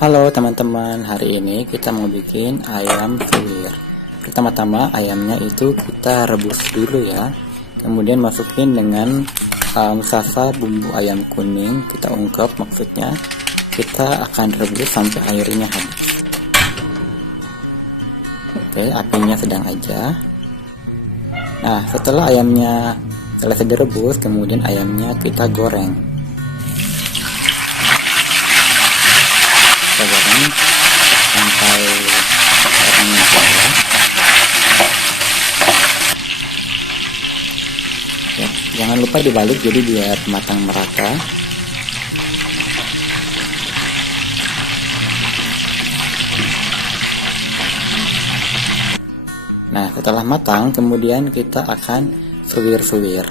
Halo teman-teman, hari ini kita mau bikin ayam suwir. Pertama-tama ayamnya itu kita rebus dulu ya. Kemudian masukin dengan sasa bumbu ayam kuning, kita ungkep maksudnya. Kita akan rebus sampai airnya habis. Oke, apinya sedang aja. Nah, setelah ayamnya selesai direbus, kemudian ayamnya kita goreng. Kita goreng sampai warnanya merah. Ya, jangan lupa dibalik jadi biar matang merata. Nah, setelah matang, kemudian kita akan suwir-suwir.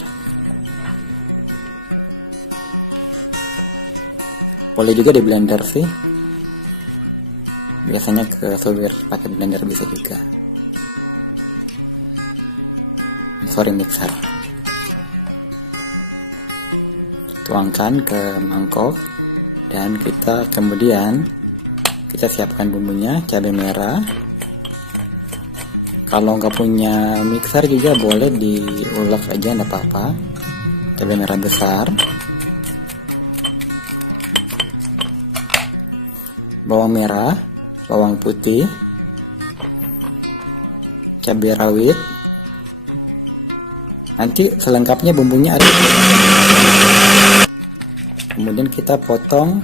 Boleh juga di blender sih. Biasanya ke suwir pakai blender bisa juga. Sorry, mixer. Tuangkan ke mangkok dan kita kemudian siapkan bumbunya, cabai merah. Kalau nggak punya mixer juga boleh diulek aja, nggak apa-apa. Cabai merah besar, bawang merah, bawang putih, cabai rawit. Nanti selengkapnya bumbunya ada. Kemudian kita potong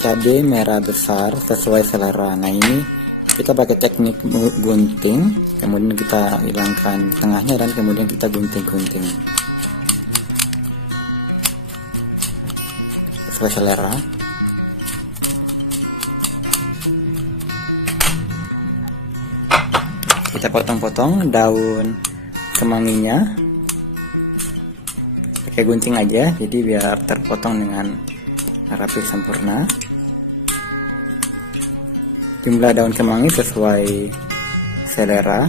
cabai merah besar sesuai selera. Nah, ini kita pakai teknik gunting, kemudian kita hilangkan tengahnya dan kemudian kita gunting-gunting sesuai selera. Kita potong-potong daun kemanginya pakai gunting aja, jadi biar terpotong dengan rapi sempurna. Jumlah daun kemangi sesuai selera,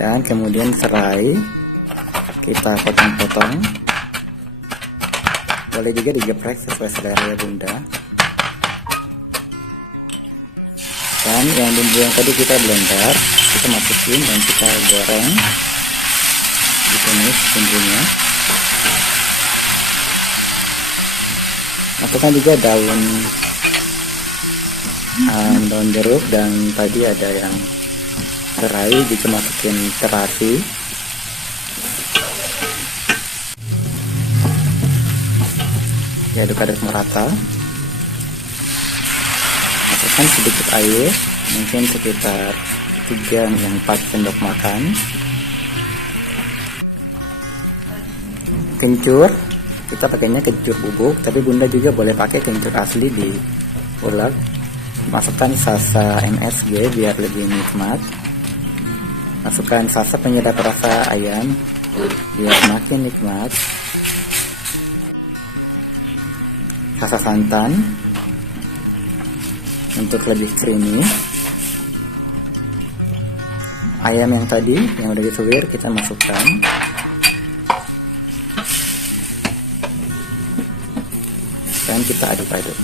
dan kemudian serai kita potong-potong. Boleh juga digeprek sesuai selera ya bunda. Dan yang bumbu yang tadi kita blender, kita masukin dan kita goreng. Ditumis bumbunya. Masukkan juga daun jeruk, dan tadi ada yang serai, juga masukin terasi. Diaduk-aduk merata. Masukkan sedikit air, mungkin sekitar 3-4 sendok makan. Kencur, kita pakainya kencur bubuk, tapi bunda juga boleh pakai kencur asli di ulek. Masukkan sasa MSG biar lebih nikmat. Masukkan sasa penyedap rasa ayam biar makin nikmat. Sasa santan untuk lebih creamy. Ayam yang tadi yang udah disuwir kita masukkan. Dan kita aduk-aduk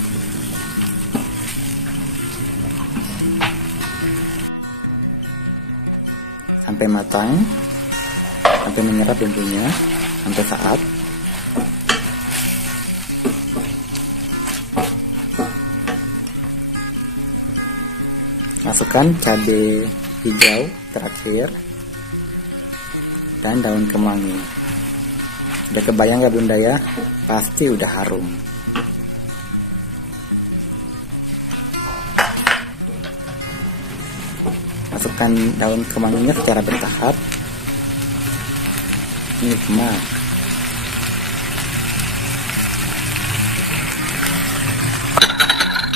sampai matang, sampai menyerap bumbunya, sampai saat. Masukkan cabai hijau terakhir dan daun kemangi. Udah kebayang ya bunda ya? Pasti udah harum. Masukkan daun kemanginya secara bertahap. Nikmat.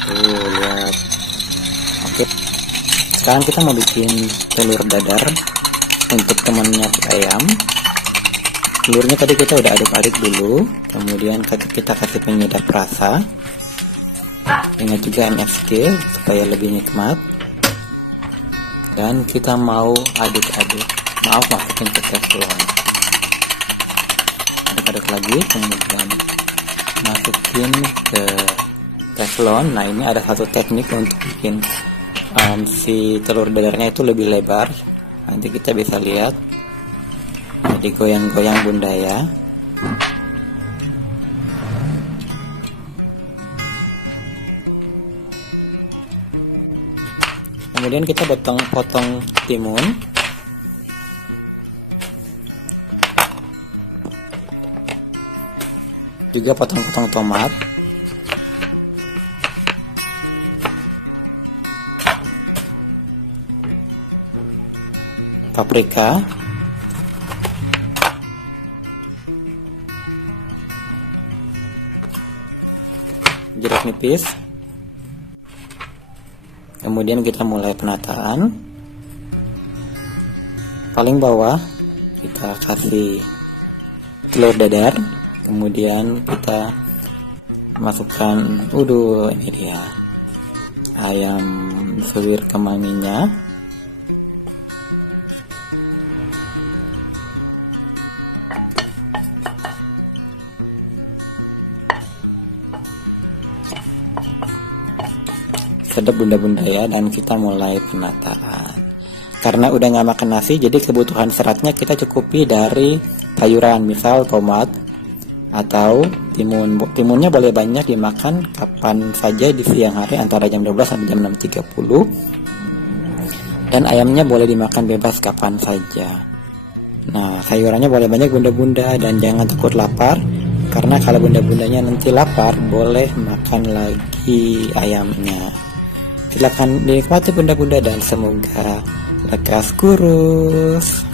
Tuh, lihat. Oke. Sekarang kita mau bikin telur dadar untuk temannya ayam. Telurnya tadi kita udah aduk-aduk dulu, kemudian kita kasih penyedap rasa. Ingat juga MSG supaya lebih nikmat. Dan kita mau aduk-aduk, masukin ke teflon. Aduk-aduk lagi, kemudian masukin ke teflon. Nah, ini ada satu teknik untuk bikin si telur dadarnya itu lebih lebar. Nanti kita bisa lihat. Jadi goyang-goyang bunda ya. Kemudian kita potong timun. Juga potong-potong tomat. Paprika. Jeruk nipis. Kemudian kita mulai penataan. Paling bawah kita kasih telur dadar. Kemudian kita masukkan, ini dia ayam suwir kemanginya. Sedap bunda-bunda ya, dan kita mulai penataan. Karena udah nggak makan nasi, jadi kebutuhan seratnya kita cukupi dari sayuran, misal tomat atau timun. Timunnya boleh banyak dimakan kapan saja di siang hari antara jam 12 sampai jam 6.30. Dan ayamnya boleh dimakan bebas kapan saja. Nah, sayurannya boleh banyak bunda-bunda, dan jangan takut lapar. Karena kalau bunda-bundanya nanti lapar, boleh makan lagi ayamnya. Silakan dinikmati bunda-bunda, dan semoga lekas kurus.